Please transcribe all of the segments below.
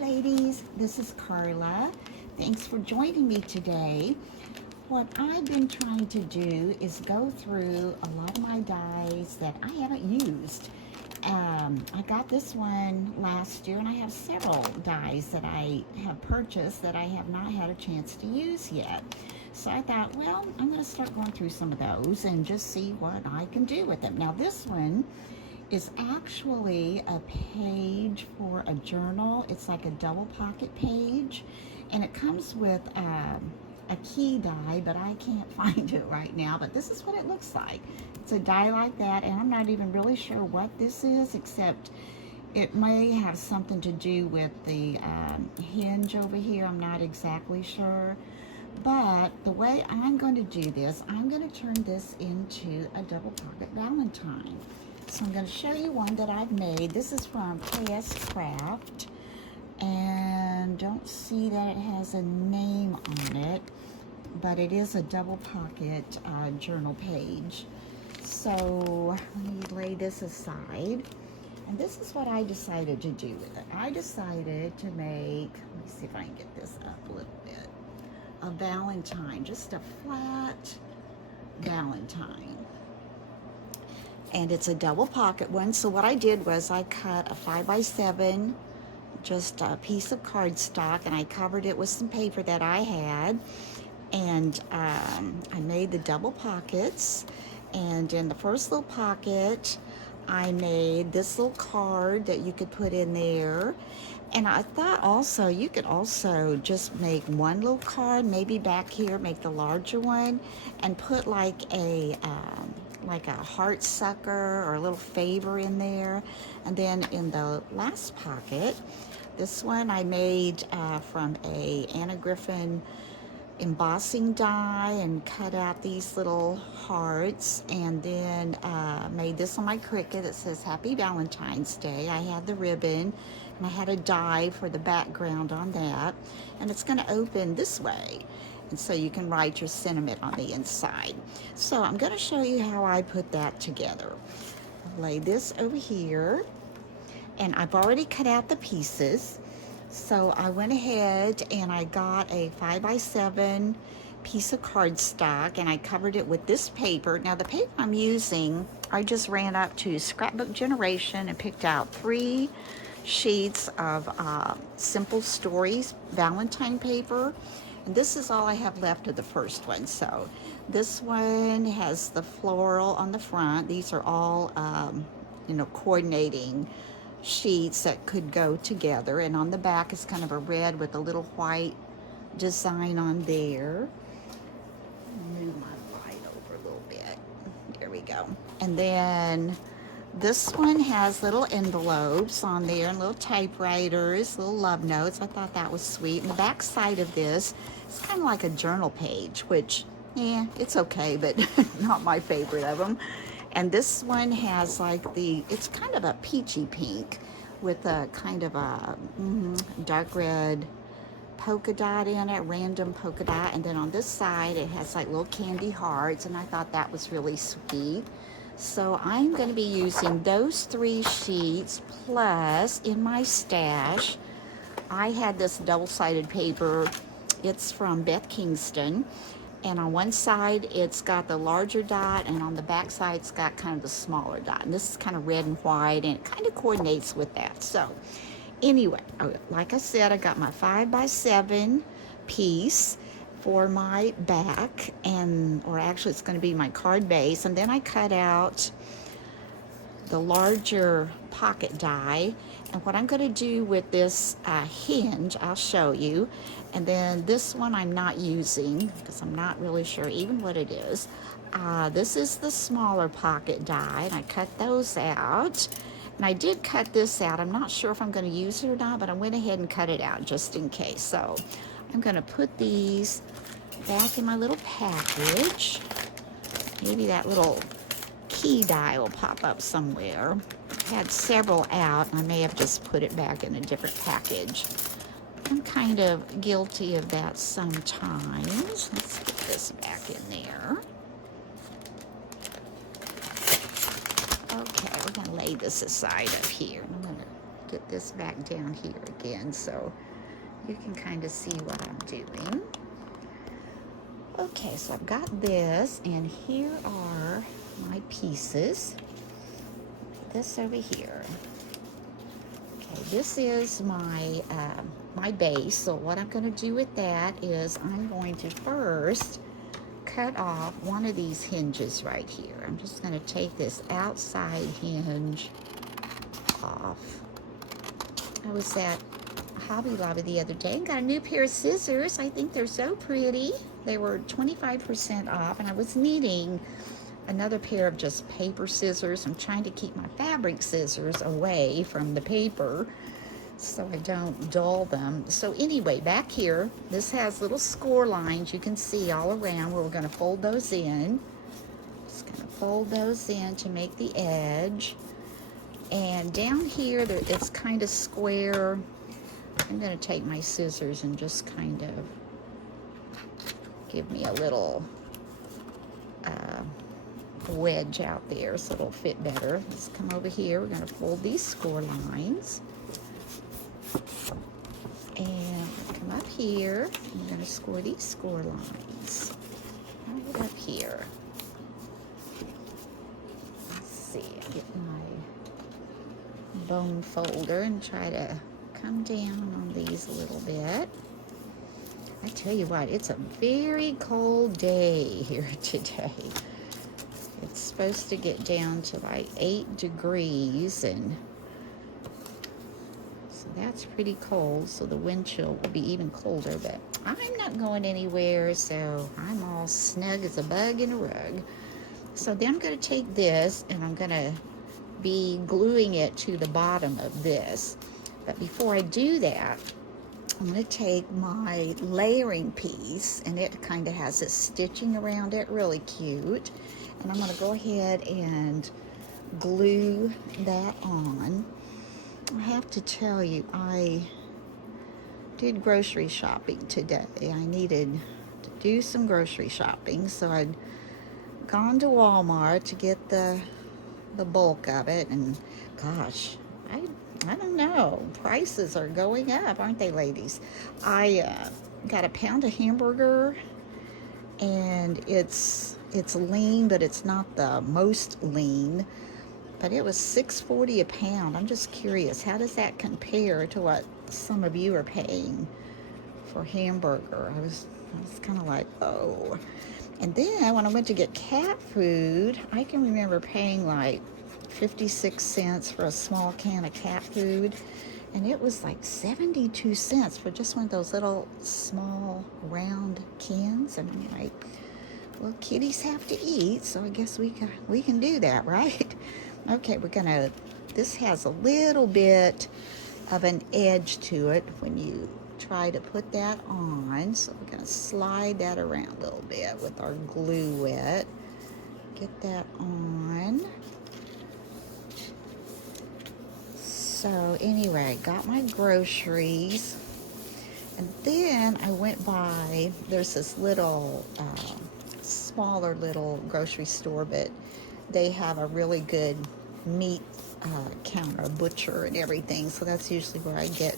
ladies, this is Carla. Thanks for joining me today. What I've been trying to do is go through a lot of my dies that I haven't used. I got this one last year, and I have several dies that I have purchased that I have not had a chance to use yet. So I thought, well, I'm going to start going through some of those and just see what I can do with them. Now this one is actually a page for a journal. It's like a double pocket page, and it comes with a key die, but I can't find it right now. But this is what it looks like. It's a die like that, and I'm not even really sure what this is, except it may have something to do with the hinge over here. I'm not exactly sure. But the way I'm going to do this, I'm going to turn this into a double pocket Valentine. So I'm going to show you one that I've made. This is from KS Craft, and don't see that it has a name on it, but it is a double pocket journal page. So let me lay this aside, and this is what I decided to do with it. I decided to make, let me see if I can get this up a little bit, a Valentine, just a flat Valentine. And it's a double pocket one. So what I did was I cut a 5x7, just a piece of cardstock, and I covered it with some paper that I had. And I made the double pockets. And in the first little pocket, I made this little card that you could put in there. And I thought also you could also just make one little card, maybe back here, make the larger one, and put like a heart sucker or a little favor in there. And then in the last pocket, this one I made from a Anna Griffin embossing die and cut out these little hearts, and then made this on my Cricut that says Happy Valentine's Day. I had the ribbon, and I had a die for the background on that, and it's going to open this way, and so you can write your sentiment on the inside. So I'm going to show you how I put that together. I'll lay this over here, and I've already cut out the pieces. So I went ahead and I got a 5x7 piece of cardstock, and I covered it with this paper. Now the paper I'm using, I just ran up to Scrapbook Generation and picked out 3 sheets of Simple Stories Valentine paper. And this is all I have left of the first one. So this one has the floral on the front. These are all, coordinating sheets that could go together, and on the back is kind of a red with a little white design on there. Move my light over a little bit. There we go. And then this one has little envelopes on there and little typewriters, little love notes. I thought that was sweet. And the back side of this is kind of like a journal page, which, yeah, it's okay, but not my favorite of them. And this one has like it's kind of a peachy pink with a kind of a dark red polka dot in it, random polka dot. And then on this side, it has like little candy hearts, and I thought that was really sweet. So I'm going to be using those 3 sheets, plus in my stash, I had this double-sided paper. It's from Beth Kingston. And on one side, it's got the larger dot, and on the back side, it's got kind of the smaller dot. And this is kind of red and white, and it kind of coordinates with that. So anyway, like I said, I got my 5x7 piece for my back, or actually it's going to be my card base. And then I cut out the larger pocket die. And what I'm going to do with this hinge, I'll show you. And then this one I'm not using because I'm not really sure even what it is. This is the smaller pocket die, and I cut those out. And I did cut this out. I'm not sure if I'm going to use it or not, but I went ahead and cut it out just in case. So I'm going to put these back in my little package. Maybe that little key die will pop up somewhere. I had several out, and I may have just put it back in a different package. I'm kind of guilty of that sometimes. Let's get this back in there. Okay, we're going to lay this aside up here. I'm going to get this back down here again so you can kind of see what I'm doing. Okay, so I've got this, and here are my pieces. This over here. Okay, this is my my base. So what I'm going to do with that is I'm going to first cut off one of these hinges right here. I'm just going to take this outside hinge off. I was at Hobby Lobby the other day and got a new pair of scissors. I think they're so pretty. They were 25% off, and I was needing another pair of just paper scissors. I'm trying to keep my fabric scissors away from the paper so I don't dull them. So anyway, back here, this has little score lines you can see all around where we're going to fold those in. Just going to fold those in to make the edge. And down here, it's kind of square. I'm going to take my scissors and just kind of give me a little wedge out there so it'll fit better. Let's come over here. We're going to fold these score lines. And come up here. I'm going to score these score lines right up here. Let's see. Get my bone folder and try to come down on these a little bit. I tell you what, it's a very cold day here today. It's supposed to get down to like 8 degrees, and so that's pretty cold. So the wind chill will be even colder, but I'm not going anywhere, so I'm all snug as a bug in a rug. So then I'm going to take this and I'm going to be gluing it to the bottom of this. But before I do that, I'm going to take my layering piece, and it kind of has this stitching around it, really cute. And I'm going to go ahead and glue that on. I have to tell you, I did grocery shopping today. I needed to do some grocery shopping, so I'd gone to Walmart to get the bulk of it, and gosh, I don't know. Prices are going up, aren't they, ladies? I got a pound of hamburger, and it's lean, but it's not the most lean. But it was $6.40 a pound. I'm just curious, how does that compare to what some of you are paying for hamburger? I was kind of like, oh. And then when I went to get cat food, I can remember paying like 56 cents for a small can of cat food, and it was like 72 cents for just one of those little small round cans. And I'm like, well, kitties have to eat, so I guess we can do that, right? Okay, this has a little bit of an edge to it when you try to put that on, so we're going to slide that around a little bit with our glue wet. Get that on. So anyway, I got my groceries, and then I went by, there's this little, smaller little grocery store, but they have a really good meat counter, a butcher and everything, so that's usually where I get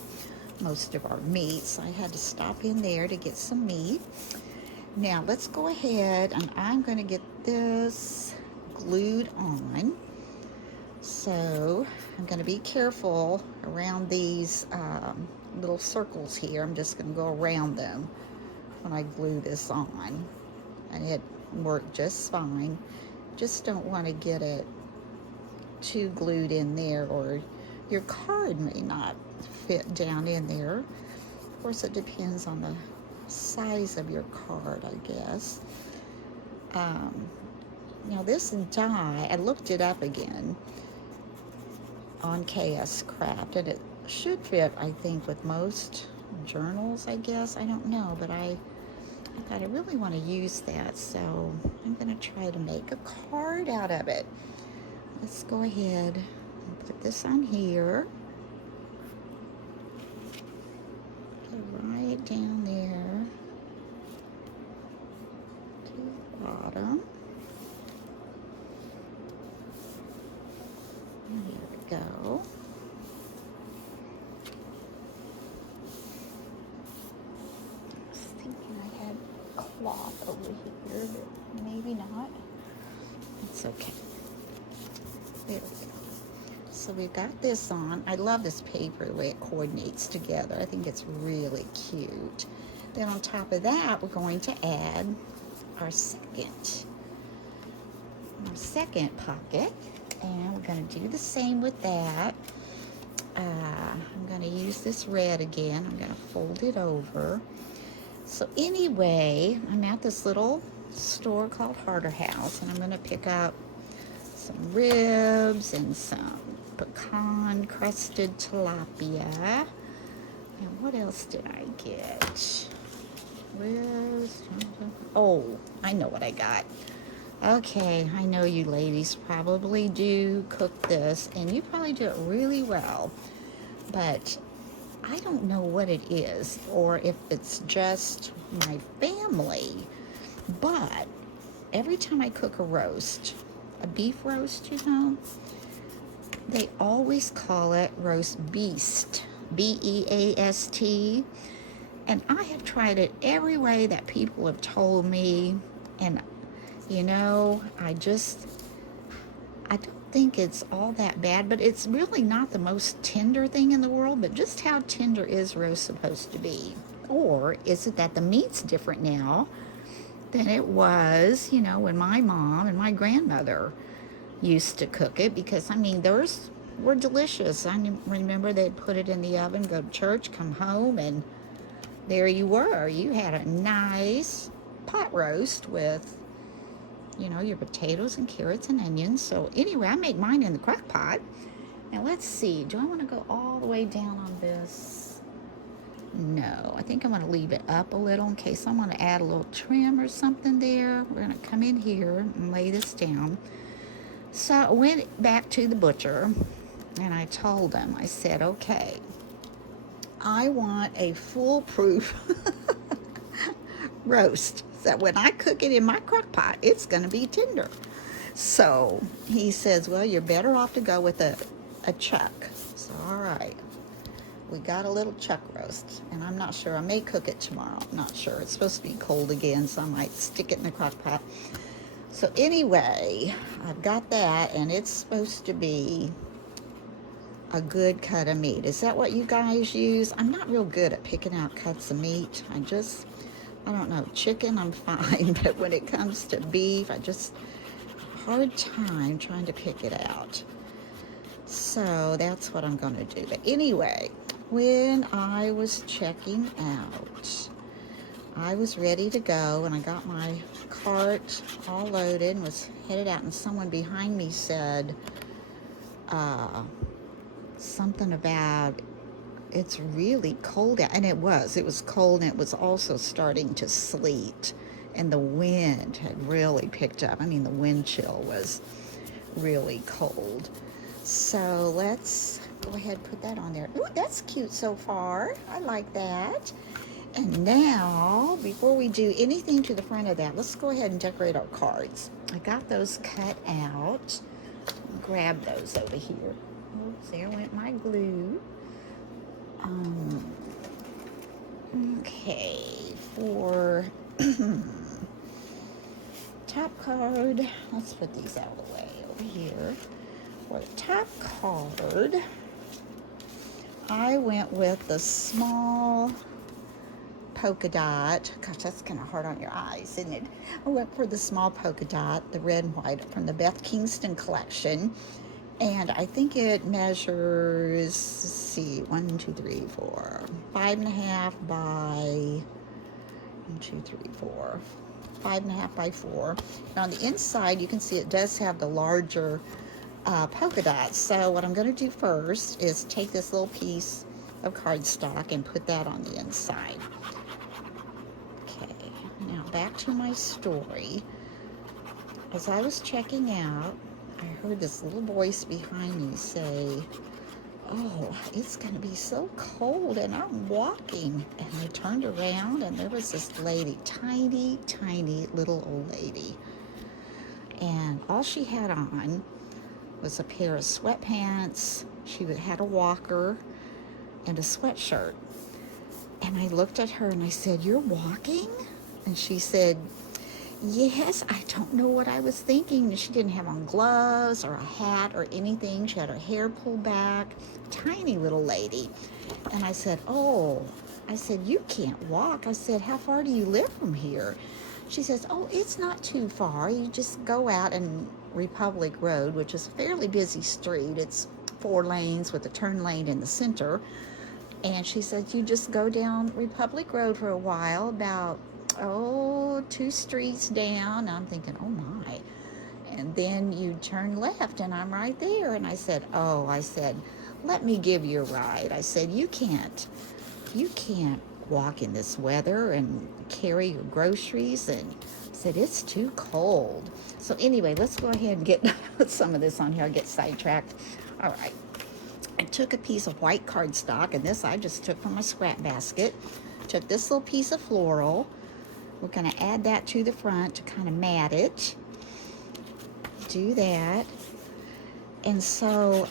most of our meat. So I had to stop in there to get some meat. Now let's go ahead, and I'm going to get this glued on. So I'm going to be careful around these little circles here. I'm just going to go around them when I glue this on, and it worked just fine. Just don't want to get it too glued in there, or your card may not fit down in there. Of course, it depends on the size of your card, I guess. Now this die, I looked it up again on KS Craft, and it should fit, I think, with most journals, I guess. I don't know, but I thought I really want to use that, so I'm going to try to make a card out of it. Let's go ahead and put this on here. Get it right down there to the bottom. There we go. over here, but maybe not. It's okay. There we go. So we've got this on. I love this paper, the way it coordinates together. I think it's really cute. Then on top of that, we're going to add our second pocket. And we're going to do the same with that. I'm going to use this red again. I'm going to fold it over. So anyway, I'm at this little store called Harder House, and I'm going to pick up some ribs and some pecan crusted tilapia. And what else did I get? Oh, I know what I got. Okay, I know you ladies probably do cook this, and you probably do it really well, but I don't know what it is, or if it's just my family, but every time I cook a roast, a beef roast, they always call it roast beast, B-E-A-S-T, and I have tried it every way that people have told me, and I don't think it's all that bad, but it's really not the most tender thing in the world. But just how tender is roast supposed to be? Or is it that the meat's different now than it was, when my mom and my grandmother used to cook it? Because, those were delicious. I remember they'd put it in the oven, go to church, come home, and there you were. You had a nice pot roast with your potatoes and carrots and onions. So anyway, I make mine in the crock pot. Now let's see, do I want to go all the way down on this? No, I think I'm going to leave it up a little in case I want to add a little trim or something there. We're going to come in here and lay this down. So I went back to the butcher and I told him, I said, okay, I want a foolproof roast, that when I cook it in my crock pot, it's going to be tender. So he says, well, you're better off to go with a chuck. So, all right, we got a little chuck roast, and I'm not sure. I may cook it tomorrow. I'm not sure. It's supposed to be cold again, so I might stick it in the crock pot. So anyway, I've got that, and it's supposed to be a good cut of meat. Is that what you guys use? I'm not real good at picking out cuts of meat. I don't know, chicken I'm fine, but when it comes to beef, I just hard time trying to pick it out. So that's what I'm going to do. But anyway, when I was checking out, I was ready to go, and I got my cart all loaded and was headed out, and someone behind me said something about it's really cold out. And it was cold, and it was also starting to sleet, and the wind had really picked up. The wind chill was really cold. So let's go ahead and put that on there. Ooh, that's cute so far. I like that. And now, before we do anything to the front of that, let's go ahead and decorate our cards. I got those cut out. Grab those over here. Oops, there went my glue. Okay, for top card, let's put these out of the way over here. For the top card, I went with the small polka dot. Gosh, that's kind of hard on your eyes, isn't it? I went for the small polka dot, the red and white, from the Beth Kingston collection. And I think it measures, let's see, 1, 2, 3, 4, 5.5 by 1, 2, 3, 4, 5.5 by 4. And on the inside, you can see it does have the larger polka dots. So what I'm going to do first is take this little piece of cardstock and put that on the inside. Okay, now back to my story. As I was checking out, I heard this little voice behind me say, oh, it's going to be so cold, and I'm walking. And I turned around, and there was this lady, tiny, tiny little old lady. And all she had on was a pair of sweatpants. She had a walker and a sweatshirt. And I looked at her and I said, you're walking? And she said, Yes, I don't know what I was thinking. She didn't have on gloves or a hat or anything. She had her hair pulled back, tiny little lady. And I said, oh, I said, you can't walk. I said, how far do you live from here? She says, oh, it's not too far. You just go out and Republic Road, which is a fairly busy street. It's 4 lanes with a turn lane in the center. And she said, you just go down Republic Road for a while, about, 2 streets down. I'm thinking, oh my. And then you turn left, and I'm right there. And I said, oh, I said, let me give you a ride. I said, you can't walk in this weather and carry your groceries. And I said, it's too cold. So anyway, let's go ahead and get some of this on here. I'll get sidetracked. All right. I took a piece of white cardstock, and this I just took from my scrap basket. Took this little piece of floral. We're going to add that to the front to kind of mat it. Do that. And so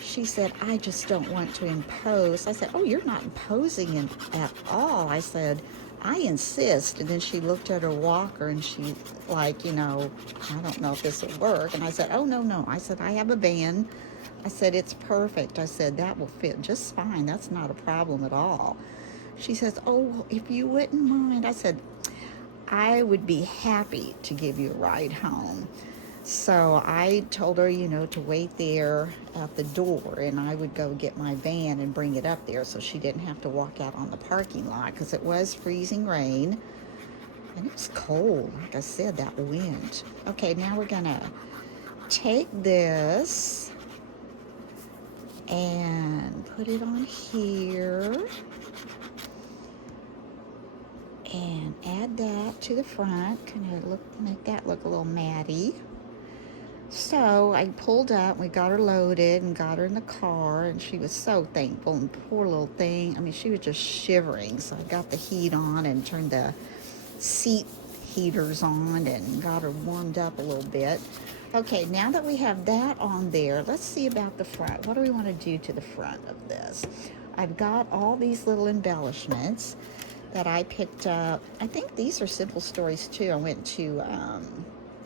she said, I just don't want to impose. I said, oh, you're not imposing at all. I said, I insist. And then she looked at her walker and she like, I don't know if this will work. And I said, oh, no. I said, I have a band. I said, it's perfect. I said, that will fit just fine. That's not a problem at all. She says, oh, if you wouldn't mind. I said, I would be happy to give you a ride home. So I told her, to wait there at the door, and I would go get my van and bring it up there so she didn't have to walk out on the parking lot, because it was freezing rain and it was cold. Like I said, that wind. Okay, now we're going to take this and put it on here and add that to the front. Kind of make that look a little matty. So I pulled up, we got her loaded and got her in the car, and she was so thankful. And poor little thing, I mean, she was just shivering. So I got the heat on and turned the seat heaters on and got her warmed up a little bit. Okay, now that we have that on there, let's see about the front. What do we want to do to the front of this? I've got all these little embellishments that I picked up. I think these are Simple Stories too. I went to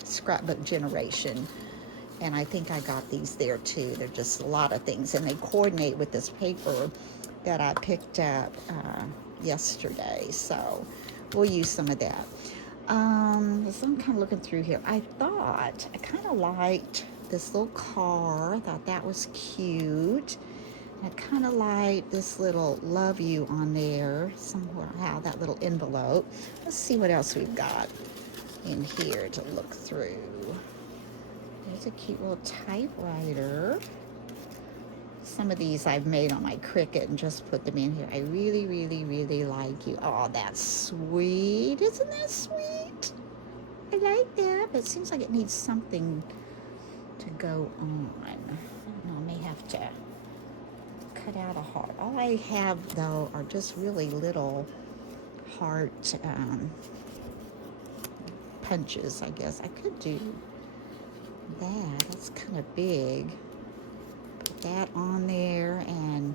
Scrapbook Generation, and I think I got these there too. They're just a lot of things, and they coordinate with this paper that I picked up yesterday. So we'll use some of that. So I'm kind of looking through here. I kind of liked this little car. I thought that was cute. I kind of like this little love you on there somewhere, that little envelope. Let's see what else we've got in here to look through. There's a cute little typewriter. Some of these I've made on my Cricut and just put them in here. I really, really, really like you. Oh, that's sweet. Isn't that sweet? I like that, but it seems like it needs something to go on. I don't know, I may have to cut out a heart. All I have, though, are just really little heart punches, I guess. I could do that. That's kind of big. Put that on there, and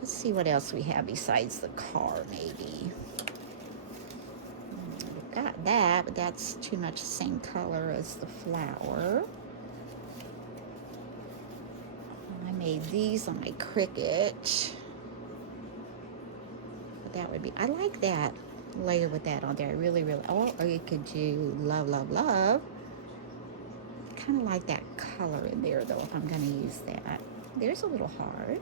let's see what else we have besides the car, maybe. We've got that, but that's too much the same color as the flower. I made these on my Cricut. But that would be, I like that layer with that on there. I really, really, or you could do love, love, love. Kind of like that color in there, though, if I'm going to use that. There's a little heart.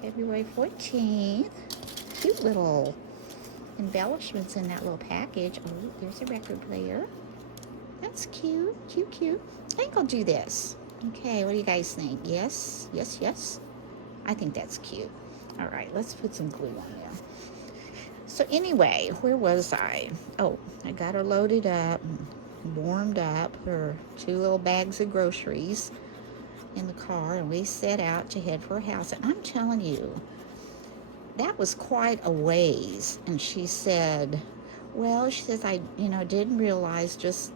February 14th. Cute little embellishments in that little package. Oh, there's a record player. That's cute. Cute, cute. I think I'll do this. Okay, what do you guys think? Yes, yes, yes. I think that's cute. All right, let's put some glue on there. So anyway, where was I? Oh, I got her loaded up, warmed up, her 2 little bags of groceries in the car, and we set out to head for her house. And I'm telling you, that was quite a ways. And she said, well, she says, I, didn't realize just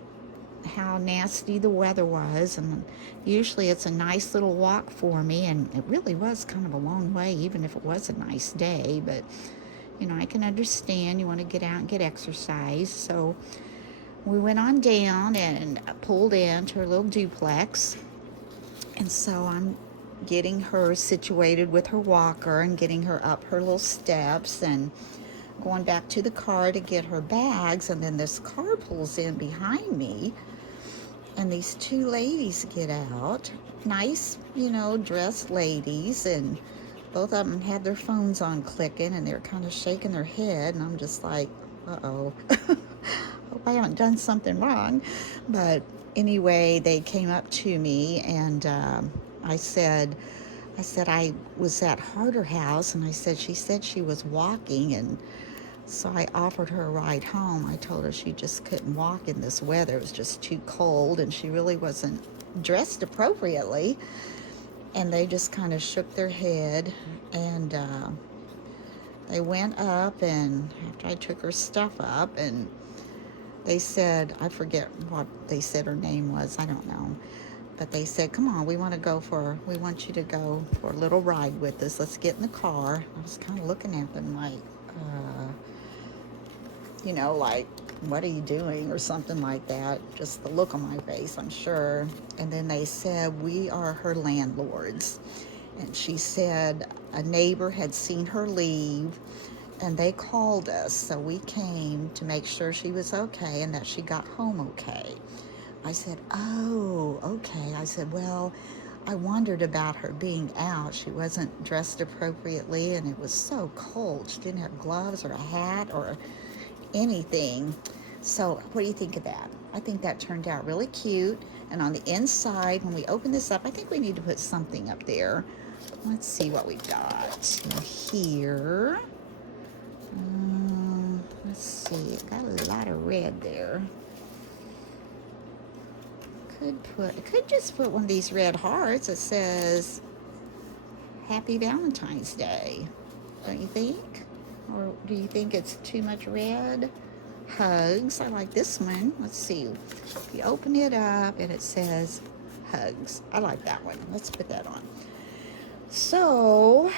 how nasty the weather was, and usually it's a nice little walk for me, and it really was kind of a long way, even if it was a nice day. But You know, I can understand you want to get out and get exercise. So we went on down and pulled into her little duplex. And so I'm getting her situated with her walker and getting her up her little steps and going back to the car to get her bags. And then this car pulls in behind me, and these two ladies get out. Nice, you know, dressed ladies, and both of them had their phones on clicking, and they're kind of shaking their head, and I'm just like, uh-oh. Hope I haven't done something wrong. But anyway, they came up to me, and I said I was at Harder House, and I said, she said she was walking, and so I offered her a ride home. I told her she just couldn't walk in this weather. It was just too cold, and she really wasn't dressed appropriately. And they just kind of shook their head, and they went up, and after I took her stuff up, and they said, I forget what they said her name was, I don't know. But they said, come on, we want you to go for a little ride with us. Let's get in the car. I was kind of looking at them like, you know, like, what are you doing, or something like that. Just the look on my face, I'm sure. And then they said, we are her landlords. And she said a neighbor had seen her leave, and they called us, so we came to make sure she was okay and that she got home okay. I said, oh, okay. I said, well, I wondered about her being out. She wasn't dressed appropriately, and it was so cold. She didn't have gloves or a hat or anything. So what do you think of that? I think that turned out really cute. And on the inside, when we open this up, I think we need to put something up there. Let's see what we've got here. Let's see, it's got a lot of red there. Could just put one of these red hearts that says Happy Valentine's Day, don't you think? Or do you think it's too much red? Hugs, I like this one. Let's see, if you open it up and it says hugs, I like that one. Let's put that on. So,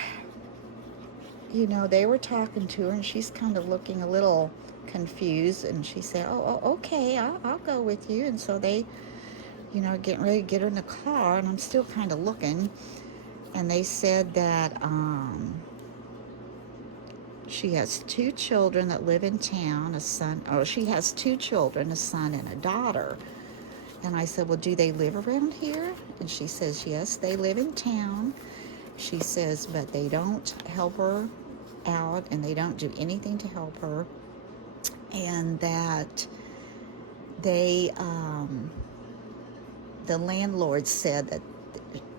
you know, they were talking to her, and she's kind of looking a little confused, and she said, oh okay, I'll go with you. And so they, you know, getting ready to get her in the car, and I'm still kind of looking, and they said that she has two children that live in town, she has two children, a son and a daughter. And I said, well, do they live around here? And she says, yes, they live in town. She says, but they don't help her out, and they don't do anything to help her, and that they, the landlord said that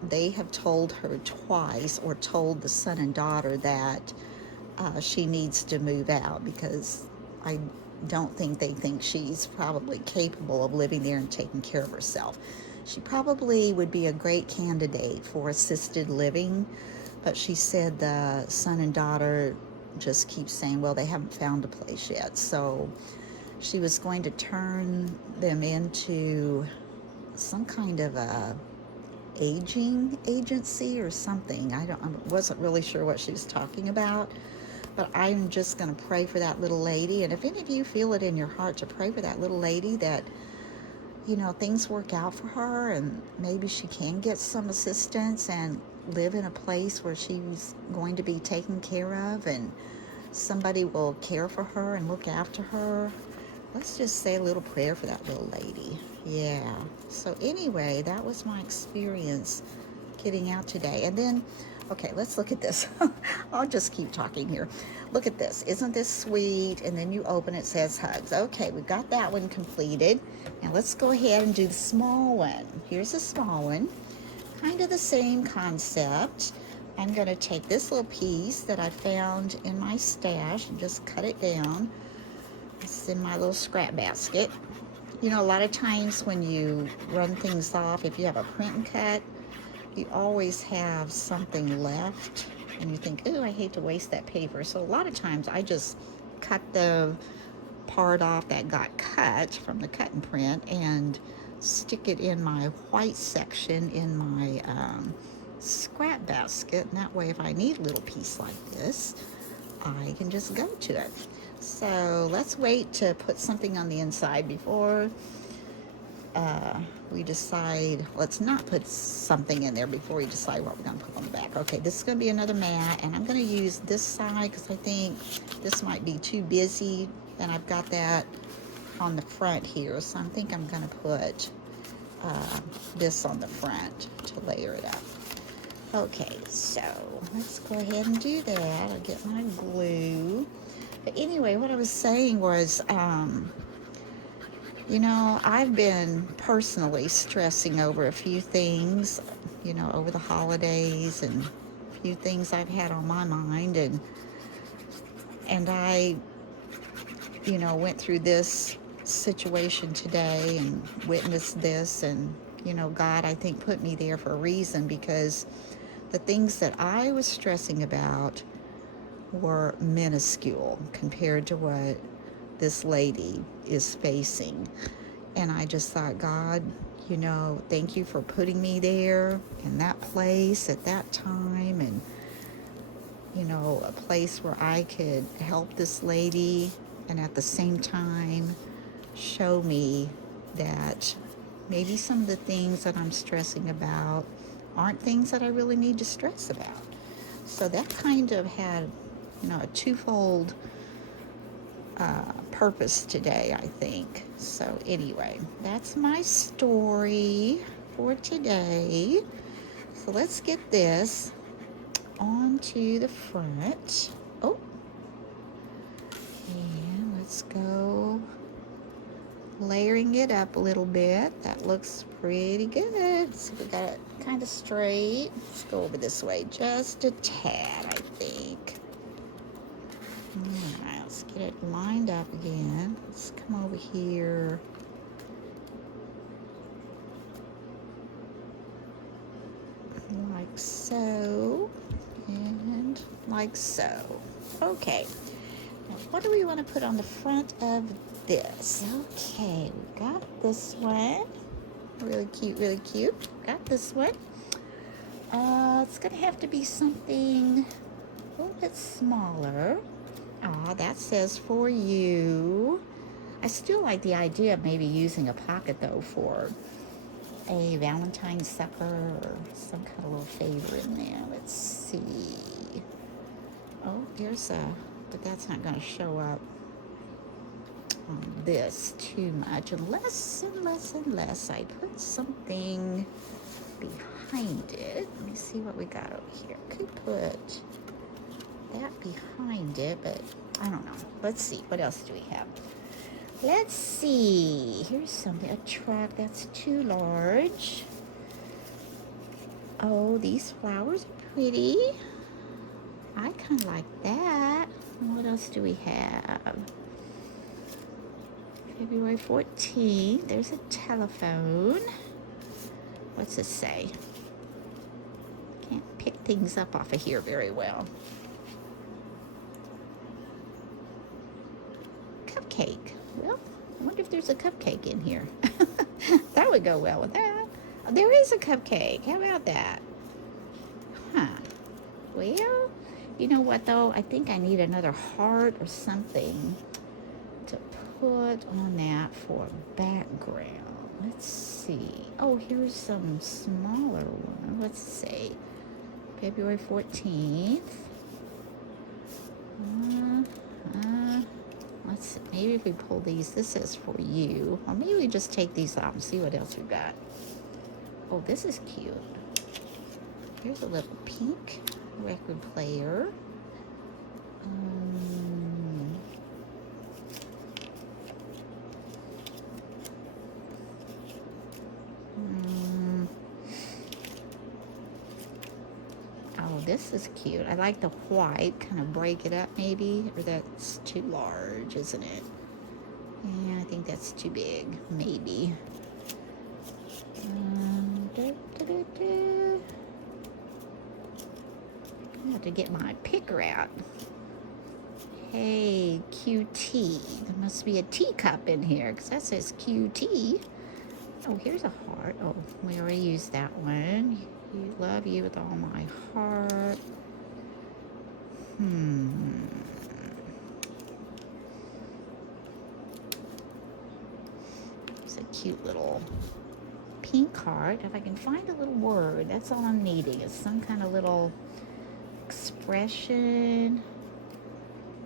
they have told her twice, or told the son and daughter, that she needs to move out, because I don't think they think she's probably capable of living there and taking care of herself. She probably would be a great candidate for assisted living, but she said the son and daughter just keep saying, well, they haven't found a place yet. So she was going to turn them into some kind of a aging agency or something. I wasn't really sure what she was talking about, but I'm just going to pray for that little lady. And if any of you feel it in your heart to pray for that little lady, that, you know, things work out for her, and maybe she can get some assistance and live in a place where she's going to be taken care of, and somebody will care for her and look after her. Let's just say a little prayer for that little lady. Yeah. So anyway, that was my experience getting out today. And then, okay, let's look at this. I'll just keep talking here. Look at this. Isn't this sweet? And then you open it, says hugs. Okay, we've got that one completed. Now let's go ahead and do the small one. Here's a small one. Kind of the same concept. I'm going to take this little piece that I found in my stash and just cut it down. It's in my little scrap basket. You know, a lot of times when you run things off, if you have a print and cut, you always have something left, and you think, oh, I hate to waste that paper. So a lot of times I just cut the part off that got cut from the cut and print and stick it in my white section in my scrap basket. And that way, if I need a little piece like this, I can just go to it. So let's wait to put something on the inside before we decide. Let's not put something in there before we decide what we're going to put on the back. Okay, this is going to be another mat, and I'm going to use this side because I think this might be too busy, and I've got that on the front here, so I think I'm going to put this on the front to layer it up. Okay, so let's go ahead and do that. I'll get my glue. But anyway, what I was saying was, you know, I've been personally stressing over a few things, you know, over the holidays, and a few things I've had on my mind, and I, you know, went through this situation today and witnessed this, and you know, God, I think, put me there for a reason, because the things that I was stressing about were minuscule compared to what this lady is facing. And I just thought, God, you know, thank you for putting me there in that place at that time, and you know, a place where I could help this lady, and at the same time show me that maybe some of the things that I'm stressing about aren't things that I really need to stress about. So that kind of had, you know, a twofold purpose today, I think. So anyway, that's my story for today. So let's get this onto the front. Oh, and let's go layering it up a little bit. That looks pretty good. So we got it kind of straight. Let's go over this way just a tad, I think. All right, let's get it lined up again. Let's come over here. Like so, and like so. Okay, now what do we want to put on the front of this? Okay, we got this one. Really cute, really cute. Got this one. It's gonna have to be something a little bit smaller. Aw, that says for you. I still like the idea of maybe using a pocket though for a Valentine supper or some kind of little favor in there. Let's see. Oh, there's a, but that's not going to show up on this too much, unless I put something behind it. Let me see what we got over here. Could put that behind it, but I don't know. Let's see. What else do we have? Let's see. Here's something. A truck that's too large. Oh, these flowers are pretty. I kind of like that. What else do we have? February 14th. There's a telephone. What's it say? Can't pick things up off of here very well. Cupcake. Well, I wonder if there's a cupcake in here. That would go well with that. Oh, there is a cupcake. How about that? Huh. Well, you know what though? I think I need another heart or something to put on that for background. Let's see. Oh, here's some smaller one. Let's see. February 14th. Let's see. Maybe if we pull these, this is for you. Or maybe we just take these off and see what else we've got. Oh, this is cute. Here's a little pink record player. Oh, this is cute. I like the white. Kind of break it up maybe. Or that's too large, isn't it? Yeah, I think that's too big. Maybe. I have to get my picker out. Hey, QT. There must be a teacup in here because that says QT. Oh, here's a heart. Oh, we already used that one. You love you with all my heart. cute little pink heart. If I can find a little word, that's all I'm needing, is some kind of little expression.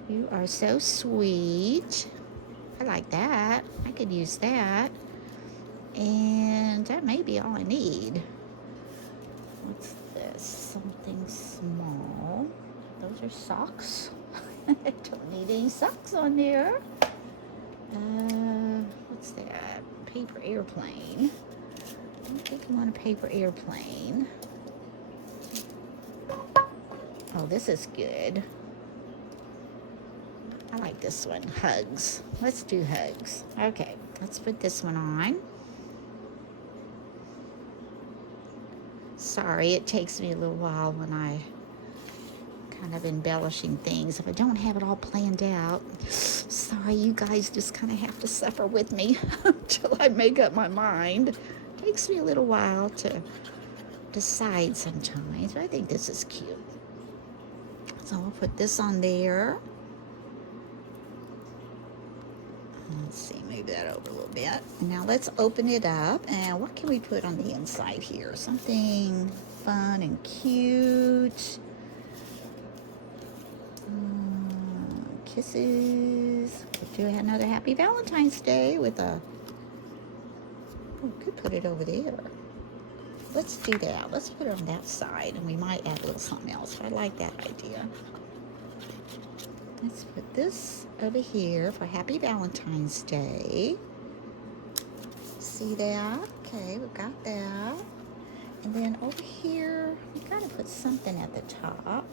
You are so sweet. I like that. I could use that. And that may be all I need. What's this? Something small. Those are socks. I don't need any socks on there. What's that? Paper airplane. I don't think I want a paper airplane. Oh, this is good. I like this one. Hugs. Let's do hugs. Okay, let's put this one on. Sorry, it takes me a little while when I kind of embellishing things. If I don't have it all planned out, sorry, you guys just kind of have to suffer with me until I make up my mind. It takes me a little while to decide sometimes, but I think this is cute. So I'll put this on there. Let's see, move that over a little bit. Now let's open it up. And what can we put on the inside here? Something fun and cute. Kisses. Could do another Happy Valentine's Day with a... Oh, could put it over there. Let's do that. Let's put it on that side, and we might add a little something else. I like that idea. Let's put this over here for Happy Valentine's Day. See that? Okay, we've got that. And then over here, we gotta put something at the top.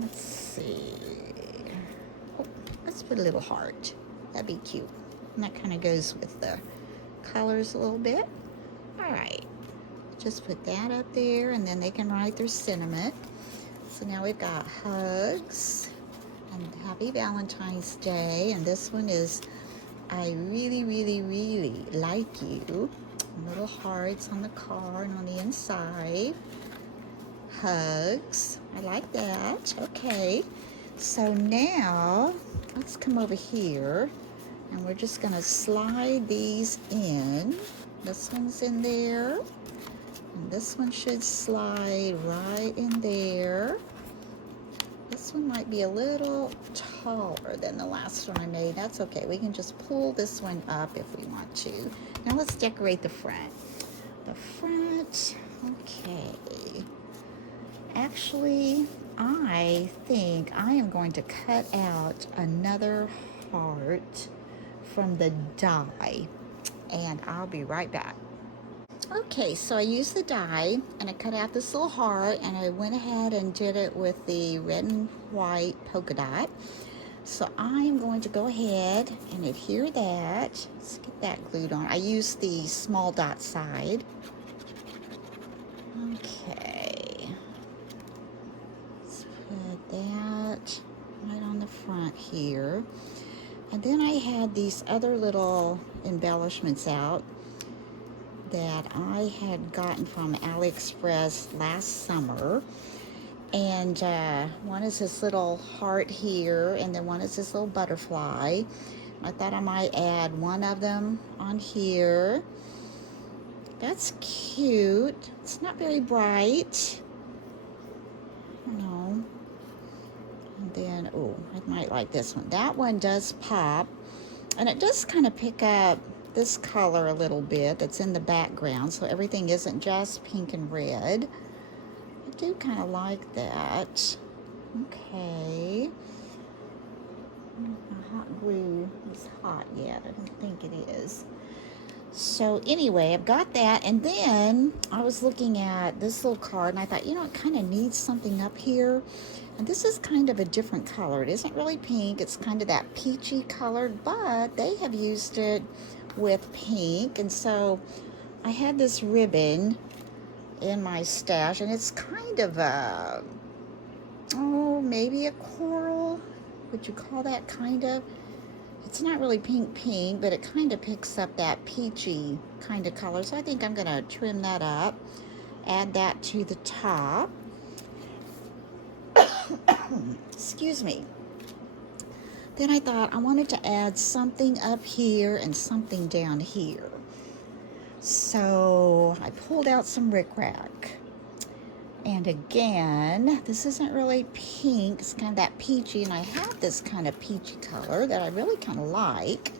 Let's see. Oh, let's put a little heart. That'd be cute. And that kind of goes with the colors a little bit. All right. Just put that up there, and then they can write their sentiment. So now we've got hugs and Happy Valentine's Day. And this one is, I really, really, really like you. Little hearts on the car and on the inside. Hugs. I like that. Okay. So now let's come over here, and we're just going to slide these in. This one's in there. And this one should slide right in there. This one might be a little taller than the last one I made. That's okay. We can just pull this one up if we want to. Now let's decorate the front. The front, okay. Actually, I think I am going to cut out another heart from the die, and I'll be right back. Okay, so I used the die, and I cut out this little heart, and I went ahead and did it with the red and white polka dot. So I am going to go ahead and adhere that. Let's get that glued on. I used the small dot side. Okay. Let's put that right on the front here. And then I had these other little embellishments out that I had gotten from AliExpress last summer. And one is this little heart here, and then one is this little butterfly. I thought I might add one of them on here. That's cute. It's not very bright. I don't know. And then, oh, I might like this one. That one does pop, and it does kind of pick up this color a little bit that's in the background, so everything isn't just pink and red. I do kind of like that. Okay. My hot glue is hot yet. I don't think it is. So anyway, I've got that, and then I was looking at this little card, and I thought, you know, it kind of needs something up here. And this is kind of a different color. It isn't really pink. It's kind of that peachy colored, but they have used it with pink. And so I had this ribbon in my stash, and it's kind of a, oh, maybe a coral. Would you call that kind of? It's not really pink, but it kind of picks up that peachy kind of color. So I think I'm going to trim that up add that to the top. Excuse me. Then I thought I wanted to add something up here and something down here. So I pulled out some rickrack. And again, this isn't really pink, it's kind of that peachy, and I have this kind of peachy color that I really kind of like.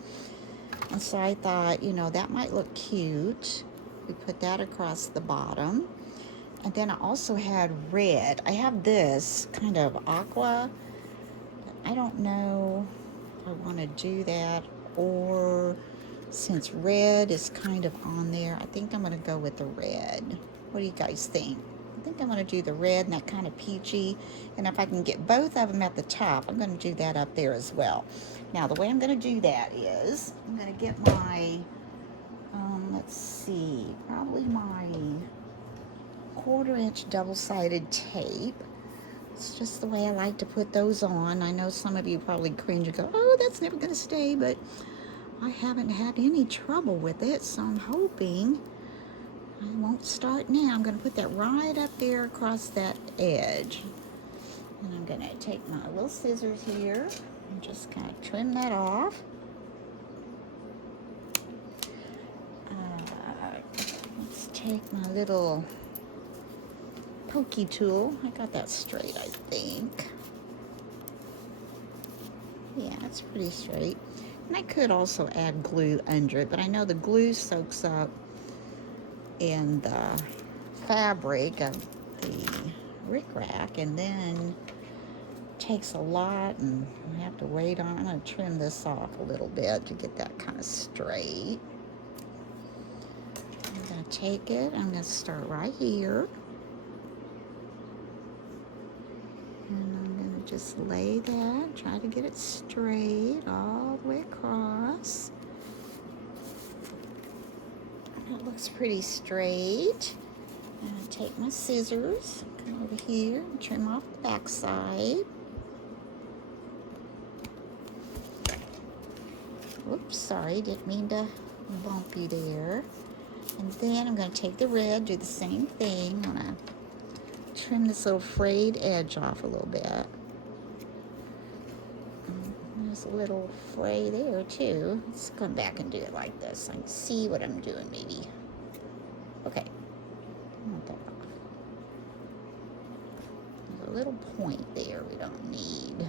And so I thought, you know, that might look cute. We put that across the bottom. And then I also had red. I have this kind of aqua. I don't know if I want to do that, or since red is kind of on there, I think I'm going to go with the red. What do you guys think? I think I'm going to do the red and that kind of peachy. And if I can get both of them at the top, I'm going to do that up there as well. Now, the way I'm going to do that is I'm going to get my, let's see, probably my 1/4-inch double-sided tape. It's just the way I like to put those on. I know some of you probably cringe and go, oh, that's never going to stay, but I haven't had any trouble with it, so I'm hoping I won't start now. I'm going to put that right up there across that edge. And I'm going to take my little scissors here and just kind of trim that off. Let's take my little pokey tool. I got that straight, I think. Yeah, it's pretty straight. And I could also add glue under it, but I know the glue soaks up in the fabric of the rickrack and then takes a lot, and I have to wait on it. I'm going to trim this off a little bit to get that kind of straight. I'm going to take it, I'm going to start right here. And I'm going to just lay that, try to get it straight all the way across. That looks pretty straight. I'm going to take my scissors, come over here and trim off the back side. Oops, sorry, didn't mean to bump you there. And then I'm going to take the red, do the same thing. I'm going to trim this little frayed edge off a little bit. There's a little fray there too. Let's come back and do it like this so I can see what I'm doing maybe. Okay. Not that off. There's a little point there we don't need.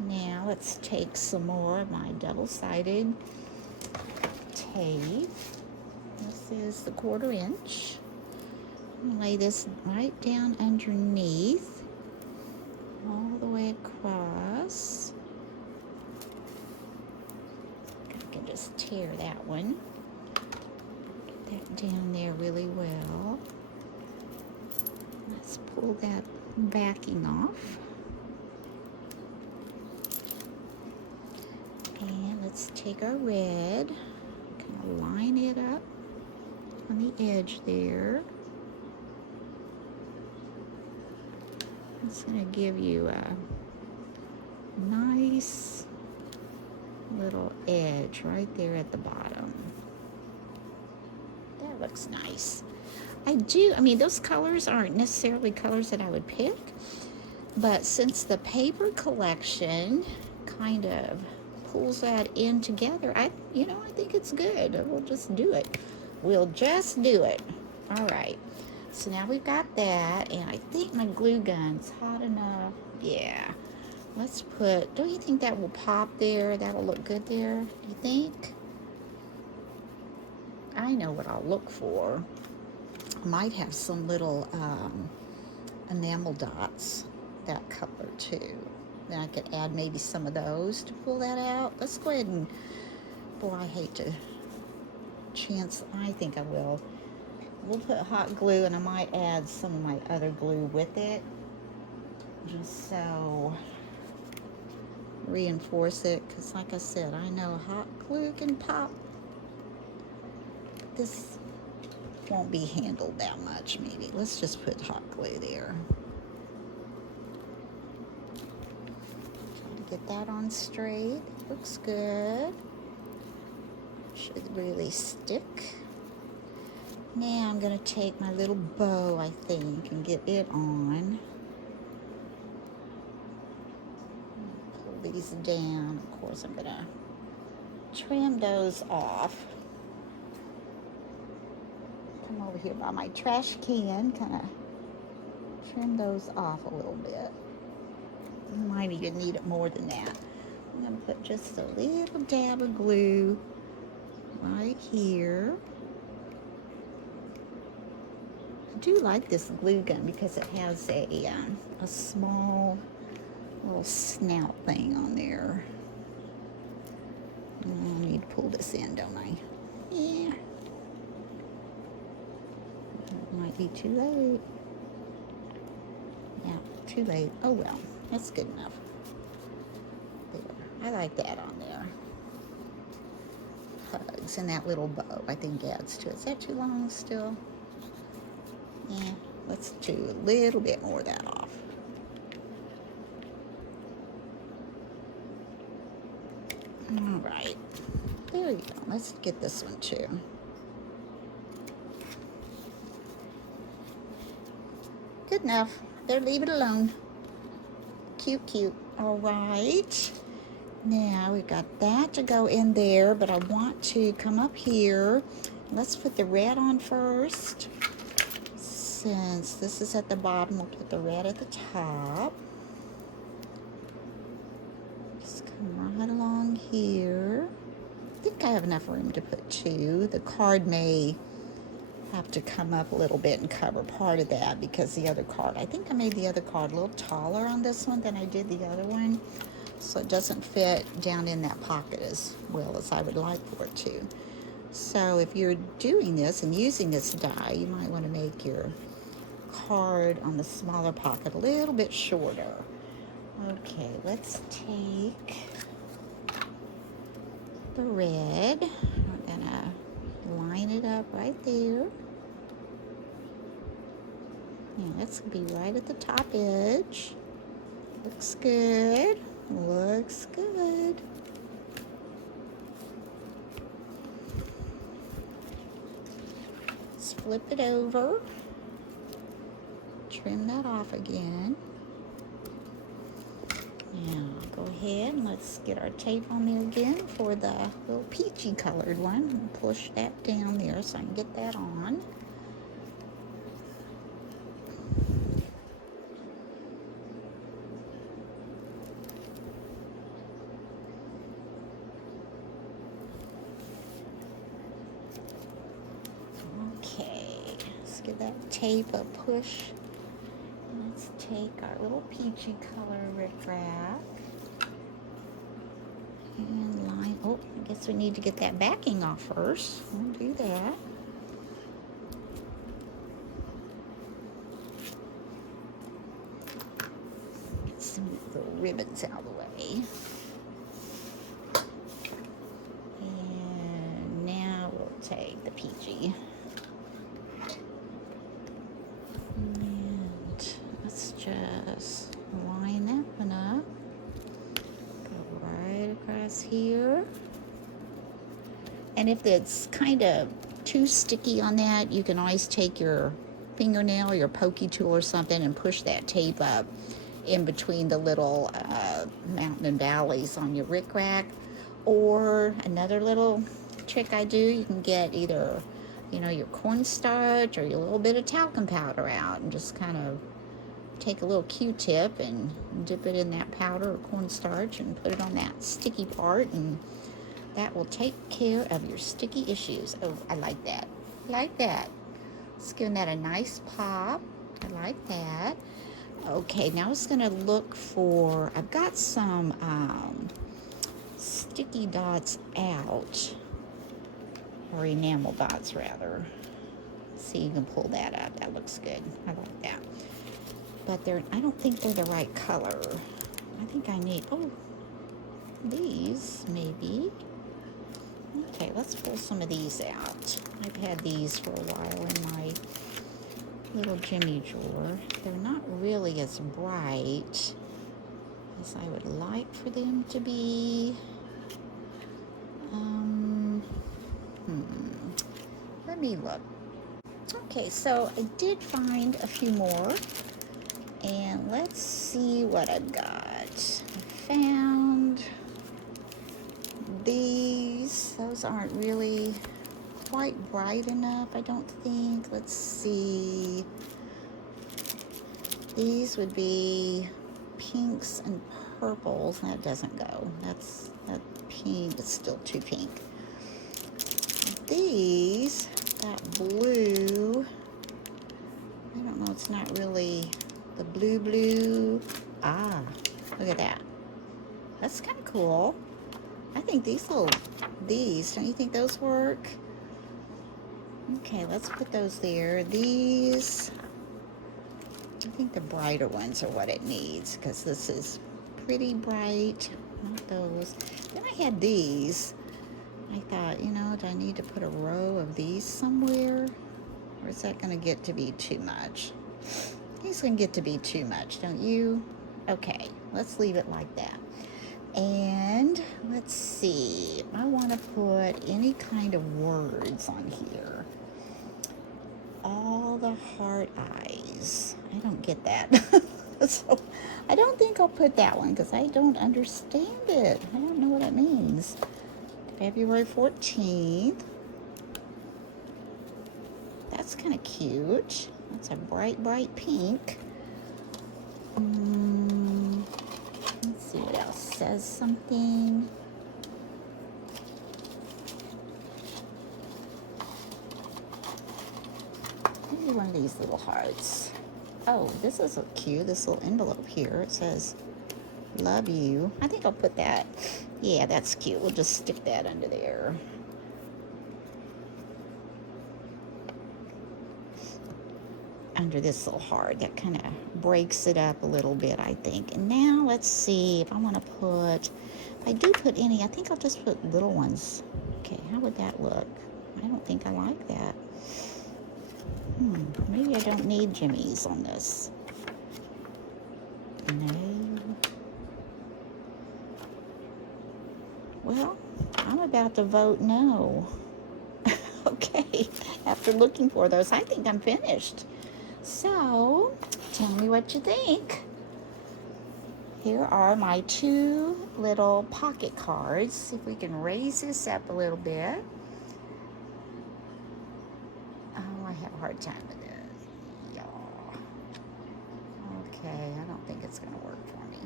Now let's take some more of my double-sided tape. This is the 1/4 inch. I'm going to lay this right down underneath, all the way across. I can just tear that one. Get that down there really well. Let's pull that backing off. And let's take our red, kind of line it up on the edge there. It's going to give you a nice little edge right there at the bottom. That looks nice. I mean, those colors aren't necessarily colors that I would pick, but since the paper collection kind of pulls that in together, I think it's good. We'll just do it. We'll just do it. All right. So now we've got that, and I think my glue gun's hot enough. Yeah. Let's put, don't you think that will pop there? That'll look good there, do you think? I know what I'll look for. Might have some little enamel dots, that color too. Then I could add maybe some of those to pull that out. Let's go ahead and, boy, I hate to chance, I think I will. We'll put hot glue, and I might add some of my other glue with it, just so reinforce it, because like I said, I know hot glue can pop. This won't be handled that much, maybe. Let's just put hot glue there. Try to get that on straight. Looks good. Should really stick. Now I'm going to take my little bow, I think, and get it on. Pull these down. Of course, I'm going to trim those off. Come over here by my trash can, kind of trim those off a little bit. You might even need it more than that. I'm going to put just a little dab of glue right here. I do like this glue gun because it has a small little snout thing on there. I need to pull this in, don't I? Yeah. It might be too late. Yeah, too late. Oh well, that's good enough. There. I like that on there. Hugs and that little bow, I think, adds to it. Is that too long still? Yeah, let's do a little bit more of that off. All right, there you go. Let's get this one too. Good enough. There, leave it alone. Cute, cute. All right. Now we've got that to go in there, but I want to come up here. Let's put the red on first. Since this is at the bottom, we'll put the red at the top. Just come right along here. I think I have enough room to put two. The card may have to come up a little bit and cover part of that because the other card, I think I made the other card a little taller on this one than I did the other one. So it doesn't fit down in that pocket as well as I would like for it to. So if you're doing this and using this die, you might want to make your card on the smaller pocket a little bit shorter. Okay, let's take the red. We're gonna line it up right there. And that's gonna be right at the top edge. Looks good. Looks good. Let's flip it over. Trim that off again. Now go ahead and let's get our tape on there again for the little peachy colored one. And push that down there so I can get that on. Okay, let's give that tape a push. Let's take our little peachy color riprap and line. Oh, I guess we need to get that backing off first. We'll do that. Get some little ribbons out of the way. And now we'll take the peachy. Just line that one up, go right across here. And if it's kind of too sticky on that, you can always take your fingernail, your pokey tool or something and push that tape up in between the little mountain and valleys on your rickrack. Or another little trick I do, you can get either, your cornstarch or your little bit of talcum powder out and just kind of take a little Q-tip and dip it in that powder or cornstarch and put it on that sticky part, and that will take care of your sticky issues. Oh, I like that. I like that. It's giving that a nice pop. I like that. Okay, now it's going to look for, I've got some sticky dots out, or enamel dots rather. See, you can pull that up. That looks good. I like that. But I don't think they're the right color. I think I need, these maybe. Okay, let's pull some of these out. I've had these for a while in my little Jimmy drawer. They're not really as bright as I would like for them to be. Let me look. Okay, so I did find a few more, and let's see what I've got. I found these. Those aren't really quite bright enough, I don't think. Let's see. These would be pinks and purples. That doesn't go. That pink is still too pink. These, that blue, I don't know, it's not really the blue. Ah, look at that. That's kind of cool. I think these, don't you think those work? Okay, let's put those there. These, I think the brighter ones are what it needs, because this is pretty bright. Not those. Then I had these. I thought, do I need to put a row of these somewhere? Or is that going to get to be too much? These going to get to be too much, don't you? Okay, let's leave it like that. And let's see. I want to put any kind of words on here. All the heart eyes. I don't get that. So I don't think I'll put that one because I don't understand it. I don't know what it means. February 14th. That's kind of cute. That's a bright pink. Let's see what else says something. Maybe one of these little hearts. Oh, this is cute. This little envelope here. It says, love you. I think I'll put that. Yeah, that's cute. We'll just stick that under there. Under this little heart. That kind of breaks it up a little bit, I think. And now let's see if I want to put, if I do put any, I think I'll just put little ones. Okay, how would that look? I don't think I like that. Maybe I don't need jimmies on this. No. Well, I'm about to vote no. Okay, after looking for those, I think I'm finished. So, tell me what you think. Here are my two little pocket cards. See if we can raise this up a little bit. Oh, I have a hard time with it, y'all. Okay, I don't think it's going to work for me.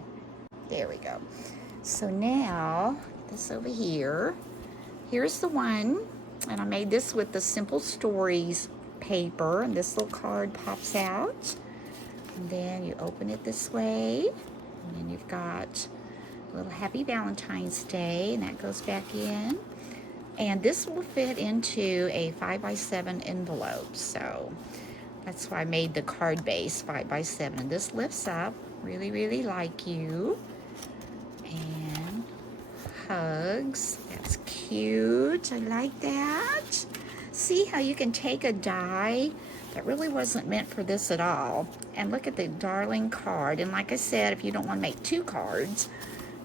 There we go. So now, this over here. Here's the one, and I made this with the Simple Stories paper, and this little card pops out. And then you open it this way, and then you've got a little Happy Valentine's Day, and that goes back in. And this will fit into a 5x7 envelope, so that's why I made the card base 5x7. And this lifts up, really like you. And hugs, that's cute, I like that. See how you can take a die that really wasn't meant for this at all, and look at the darling card. And like I said, if you don't want to make two cards,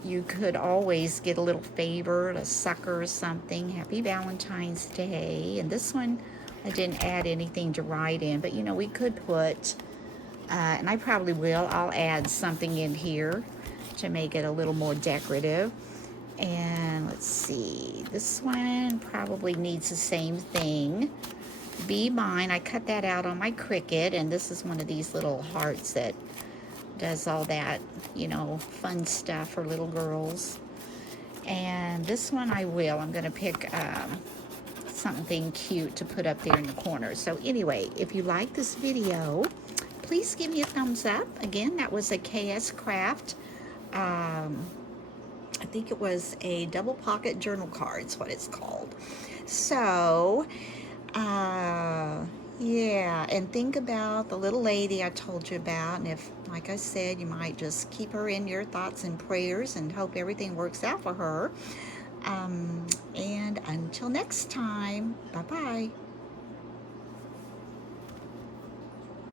you could always get a little favor, a sucker or something. Happy Valentine's Day. And this one, I didn't add anything to write in, but we could put, and I probably will, I'll add something in here to make it a little more decorative. And let's see, this one probably needs the same thing. Be Mine, I cut that out on my Cricut, and this is one of these little hearts that does all that, fun stuff for little girls. And this one I'm going to pick something cute to put up there in the corner. So anyway, if you like this video, please give me a thumbs up. Again, that was a KS Craft. I think it was a double pocket journal card is what it's called. So, yeah, and think about the little lady I told you about, and if, like I said, you might just keep her in your thoughts and prayers and hope everything works out for her. And until next time, bye-bye.